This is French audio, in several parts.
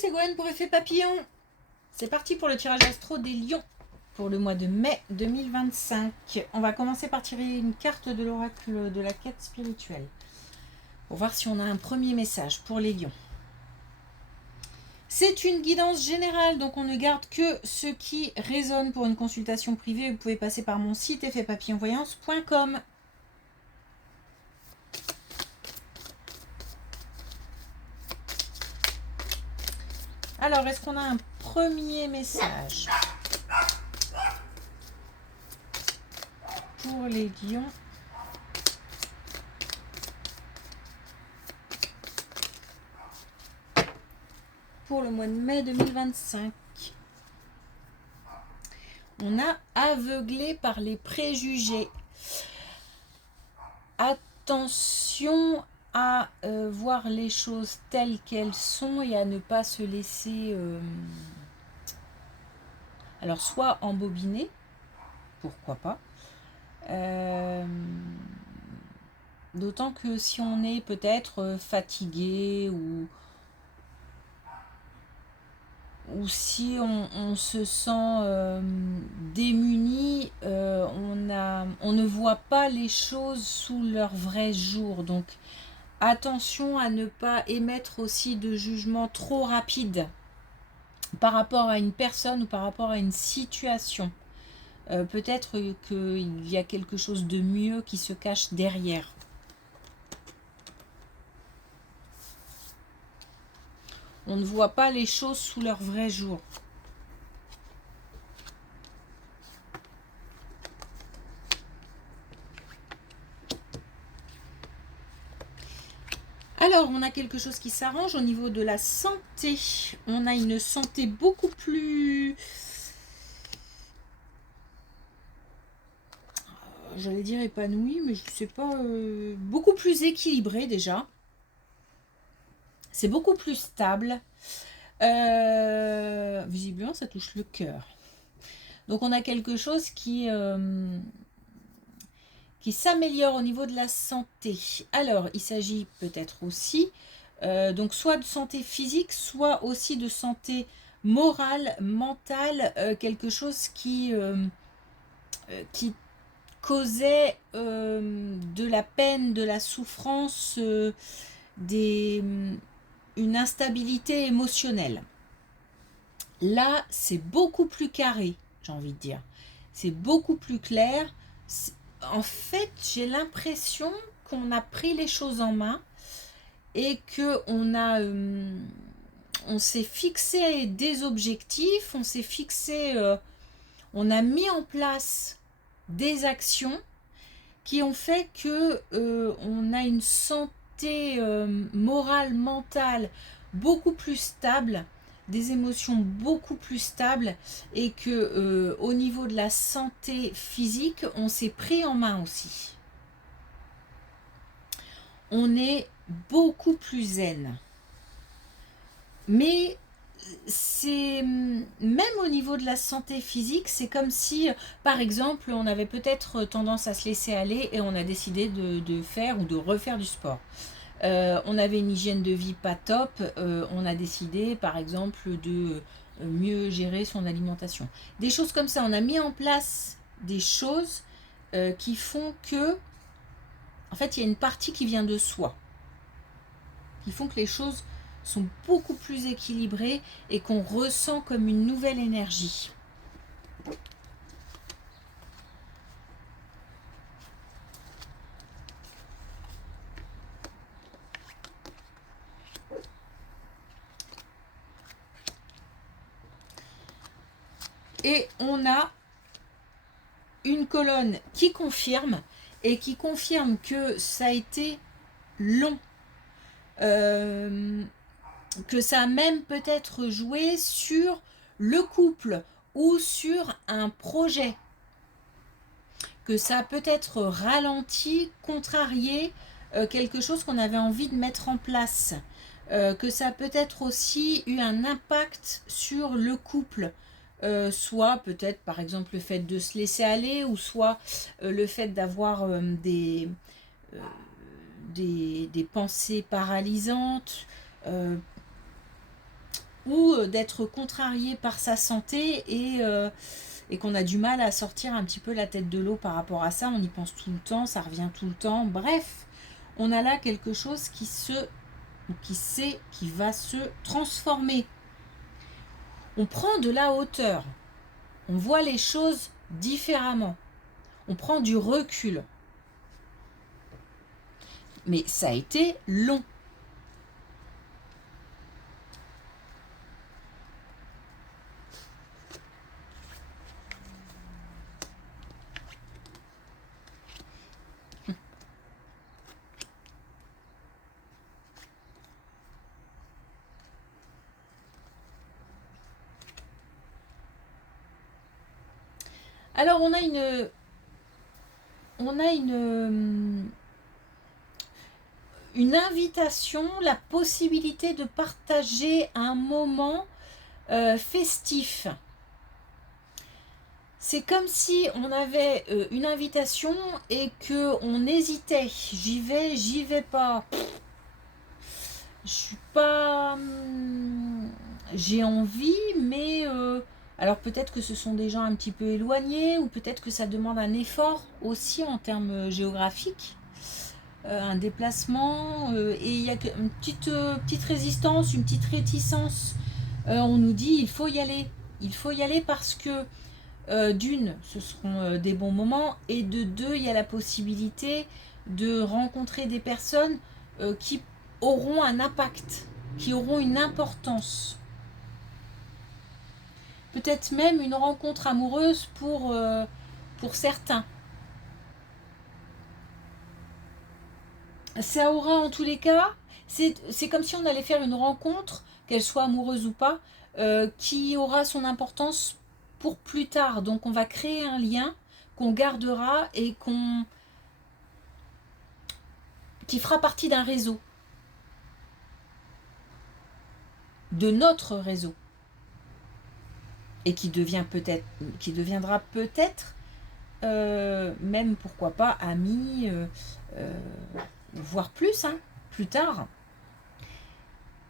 c'est Gwen pour Effet Papillon. C'est parti pour le tirage astro des lions pour le mois de mai 2025. On va commencer par tirer une carte de l'oracle de la quête spirituelle pour voir si on a un premier message pour les lions. C'est une guidance générale, donc on ne garde que ce qui résonne. Pour une consultation privée, vous pouvez passer par mon site effetpapillonvoyance.com. Alors, est-ce qu'on a un premier message pour les lions ? Pour le mois de mai 2025. On a aveuglé par les préjugés. Attention à voir les choses telles qu'elles sont et à ne pas se laisser alors soit embobiner, pourquoi pas, d'autant que si on est peut-être fatigué ou si on se sent démuni, on ne voit pas les choses sous leur vrai jour. Donc attention à ne pas émettre aussi de jugement trop rapide par rapport à une personne ou par rapport à une situation. Peut-être qu'il y a quelque chose de mieux qui se cache derrière. On ne voit pas les choses sous leur vrai jour. Alors, on a quelque chose qui s'arrange au niveau de la santé. On a une santé beaucoup plus... j'allais dire épanouie, mais je ne sais pas... beaucoup plus équilibrée déjà. C'est beaucoup plus stable. Visiblement, ça touche le cœur. Donc, on a quelque chose qui s'améliore au niveau de la santé. Alors, il s'agit peut-être aussi, donc soit de santé physique, soit aussi de santé morale, mentale, quelque chose qui causait de la peine, de la souffrance, une instabilité émotionnelle. Là, c'est beaucoup plus carré, j'ai envie de dire. C'est beaucoup plus clair. En fait, j'ai l'impression qu'on a pris les choses en main et que on s'est fixé des objectifs, on s'est fixé, on a mis en place des actions qui ont fait que on a une santé morale, mentale beaucoup plus stable, des émotions beaucoup plus stables et que au niveau de la santé physique, on s'est pris en main aussi. On est beaucoup plus zen. Mais c'est même au niveau de la santé physique, c'est comme si, par exemple, on avait peut-être tendance à se laisser aller et on a décidé de faire ou de refaire du sport. On avait une hygiène de vie pas top, on a décidé par exemple de mieux gérer son alimentation. Des choses comme ça, on a mis en place des choses qui font que, en fait, il y a une partie qui vient de soi, qui font que les choses sont beaucoup plus équilibrées et qu'on ressent comme une nouvelle énergie. Et on a une colonne qui confirme et qui confirme que ça a été long, que ça a même peut-être joué sur le couple ou sur un projet, que ça a peut-être ralenti, contrarié quelque chose qu'on avait envie de mettre en place, que ça a peut-être aussi eu un impact sur le couple. Soit peut-être par exemple le fait de se laisser aller ou soit le fait d'avoir des pensées paralysantes, ou d'être contrarié par sa santé et qu'on a du mal à sortir un petit peu la tête de l'eau par rapport à ça. On y pense tout le temps, ça revient tout le temps. Bref, on a là quelque chose qui va se transformer. On prend de la hauteur. On voit les choses différemment. On prend du recul. Mais ça a été long. Alors on a une invitation, la possibilité de partager un moment festif. C'est comme si on avait une invitation et que on hésitait. J'y vais pas. Je suis pas. J'ai envie, mais alors peut-être que ce sont des gens un petit peu éloignés ou peut-être que ça demande un effort aussi en termes géographiques. Un déplacement et il y a une petite résistance, une petite réticence. On nous dit il faut y aller parce que d'une, ce seront des bons moments et de deux, il y a la possibilité de rencontrer des personnes qui auront un impact, qui auront une importance. Peut-être même une rencontre amoureuse pour certains. Ça aura en tous les cas, c'est comme si on allait faire une rencontre, qu'elle soit amoureuse ou pas, qui aura son importance pour plus tard. Donc on va créer un lien qu'on gardera et qui fera partie d'un réseau, de notre réseau, et qui deviendra peut-être même pourquoi pas ami, voire plus, hein, plus tard.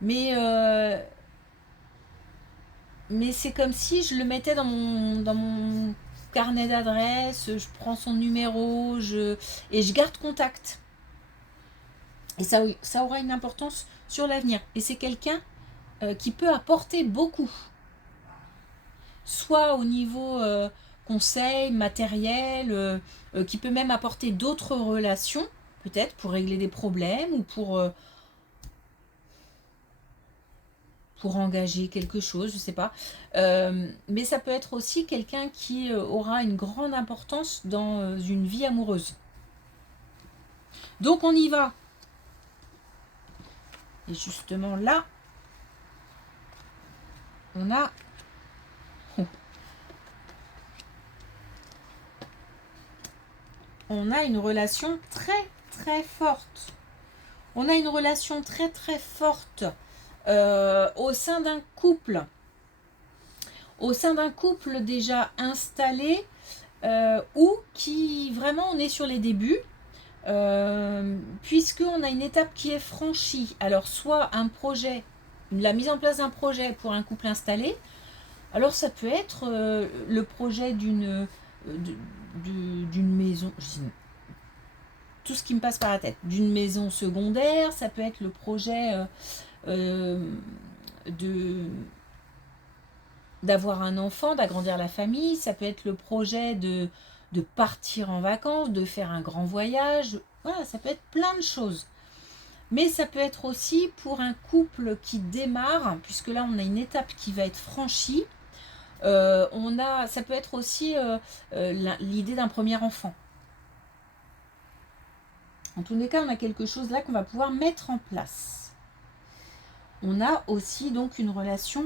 Mais c'est comme si je le mettais dans mon carnet d'adresses, je prends son numéro, et je garde contact. Et ça aura une importance sur l'avenir. Et c'est quelqu'un qui peut apporter beaucoup. Soit au niveau conseil, matériel, qui peut même apporter d'autres relations, peut-être pour régler des problèmes ou pour engager quelque chose, je sais pas. Mais ça peut être aussi quelqu'un qui aura une grande importance dans une vie amoureuse. Donc on y va. Et justement là, on a... On a une relation très très forte. On a une relation très très forte au sein d'un couple. Au sein d'un couple déjà installé ou qui vraiment on est sur les débuts. Puisqu'on a une étape qui est franchie. Alors soit un projet, la mise en place d'un projet pour un couple installé, alors ça peut être le projet d'une maison, tout ce qui me passe par la tête, d'une maison secondaire, ça peut être le projet d'avoir un enfant, d'agrandir la famille, ça peut être le projet de partir en vacances, de faire un grand voyage, voilà, ça peut être plein de choses. Mais ça peut être aussi pour un couple qui démarre, puisque là on a une étape qui va être franchie, ça peut être aussi l'idée d'un premier enfant. En tous les cas, on a quelque chose là qu'on va pouvoir mettre en place. On a aussi donc une relation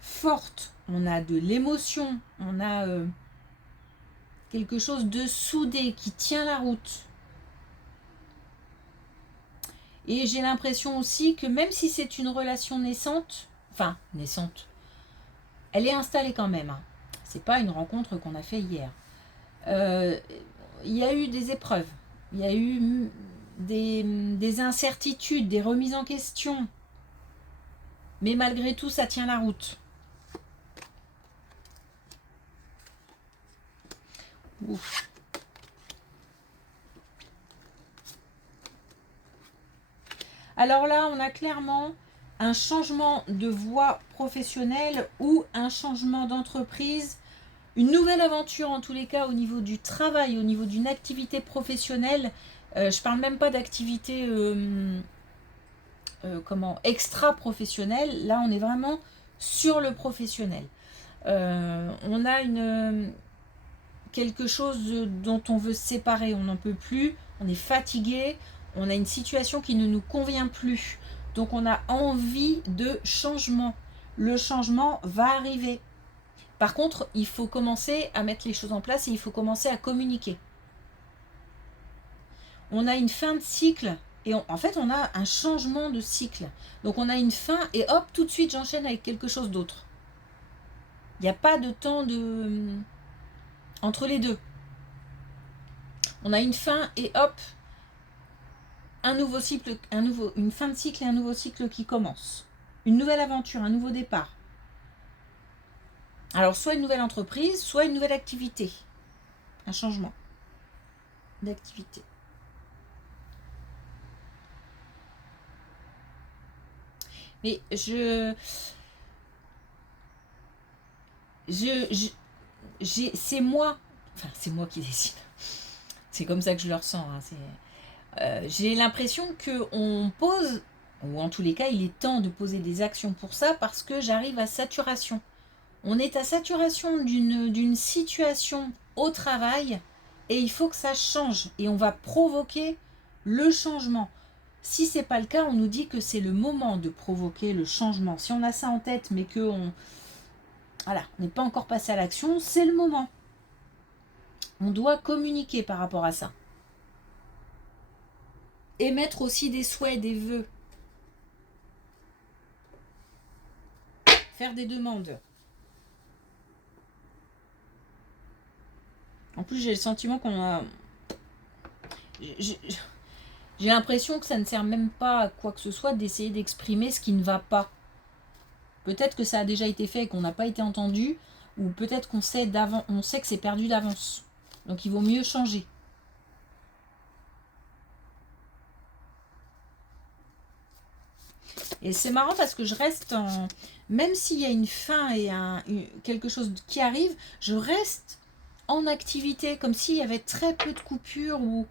forte. On a de l'émotion. On a quelque chose de soudé qui tient la route. Et j'ai l'impression aussi que même si c'est une relation naissante, elle est installée quand même. Hein. C'est pas une rencontre qu'on a fait hier. Il y a eu des épreuves. Il y a eu des incertitudes, des remises en question. mais malgré tout, ça tient la route. Ouf. Alors là, on a clairement un changement de voie professionnelle ou un changement d'entreprise, une nouvelle aventure en tous les cas au niveau du travail, au niveau d'une activité professionnelle. Je parle même pas d'activité extra-professionnelle. Là, on est vraiment sur le professionnel. On a quelque chose dont on veut se séparer, on n'en peut plus, on est fatigué, on a une situation qui ne nous convient plus. Donc on a envie de changement. Le changement va arriver. Par contre, il faut commencer à mettre les choses en place et il faut commencer à communiquer. On a une fin de cycle et en fait on a un changement de cycle. Donc on a une fin et hop, tout de suite j'enchaîne avec quelque chose d'autre. Il n'y a pas de temps entre les deux. On a une fin et hop, un nouveau cycle, une fin de cycle et un nouveau cycle qui commence. Une nouvelle aventure, un nouveau départ. Alors soit une nouvelle entreprise, soit une nouvelle activité. Un changement d'activité. Mais c'est moi, enfin c'est moi qui décide. C'est comme ça que je le ressens. J'ai l'impression qu'on pose, ou en tous les cas, il est temps de poser des actions pour ça parce que j'arrive à saturation. On est à saturation d'une situation au travail et il faut que ça change et on va provoquer le changement. Si ce n'est pas le cas, on nous dit que c'est le moment de provoquer le changement. Si on a ça en tête mais qu'on n'est pas encore passé à l'action, c'est le moment. On doit communiquer par rapport à ça. Émettre aussi des souhaits, des vœux. Faire des demandes. En plus, j'ai le sentiment qu'on a... J'ai l'impression que ça ne sert même pas à quoi que ce soit d'essayer d'exprimer ce qui ne va pas. Peut-être que ça a déjà été fait et qu'on n'a pas été entendu, ou peut-être qu'on sait d'avance, on sait que c'est perdu d'avance. Donc il vaut mieux changer. Et c'est marrant parce que je reste en... Même s'il y a une fin et quelque chose qui arrive, je reste en activité, comme s'il y avait très peu de coupures, ou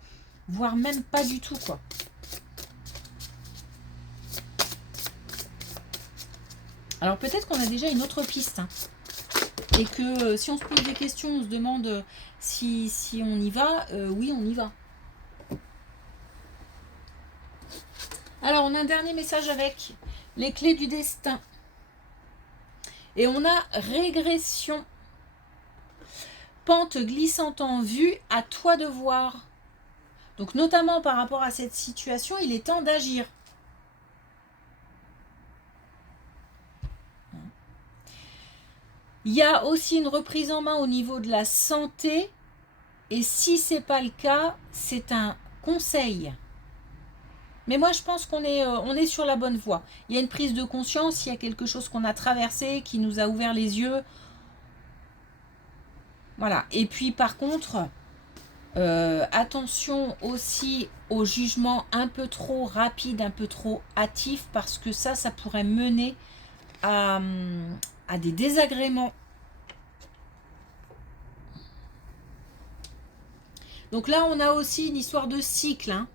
voire même pas du tout, quoi. Alors peut-être qu'on a déjà une autre piste, hein, et que si on se pose des questions, on se demande si on y va, oui on y va. Alors on a un dernier message avec les clés du destin. Et on a régression. Pente glissante en vue, à toi de voir. Donc notamment par rapport à cette situation, il est temps d'agir. Il y a aussi une reprise en main au niveau de la santé. Et si ce n'est pas le cas, c'est un conseil. Mais moi, je pense qu'on est sur la bonne voie. Il y a une prise de conscience, il y a quelque chose qu'on a traversé, qui nous a ouvert les yeux. Voilà. Et puis, par contre, attention aussi au jugement un peu trop rapide, un peu trop hâtif, parce que ça pourrait mener à des désagréments. Donc là, on a aussi une histoire de cycle, hein.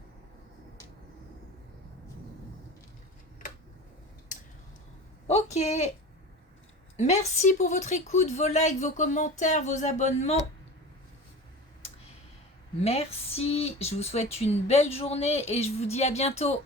Ok. Merci pour votre écoute, vos likes, vos commentaires, vos abonnements. Merci. Je vous souhaite une belle journée et je vous dis à bientôt.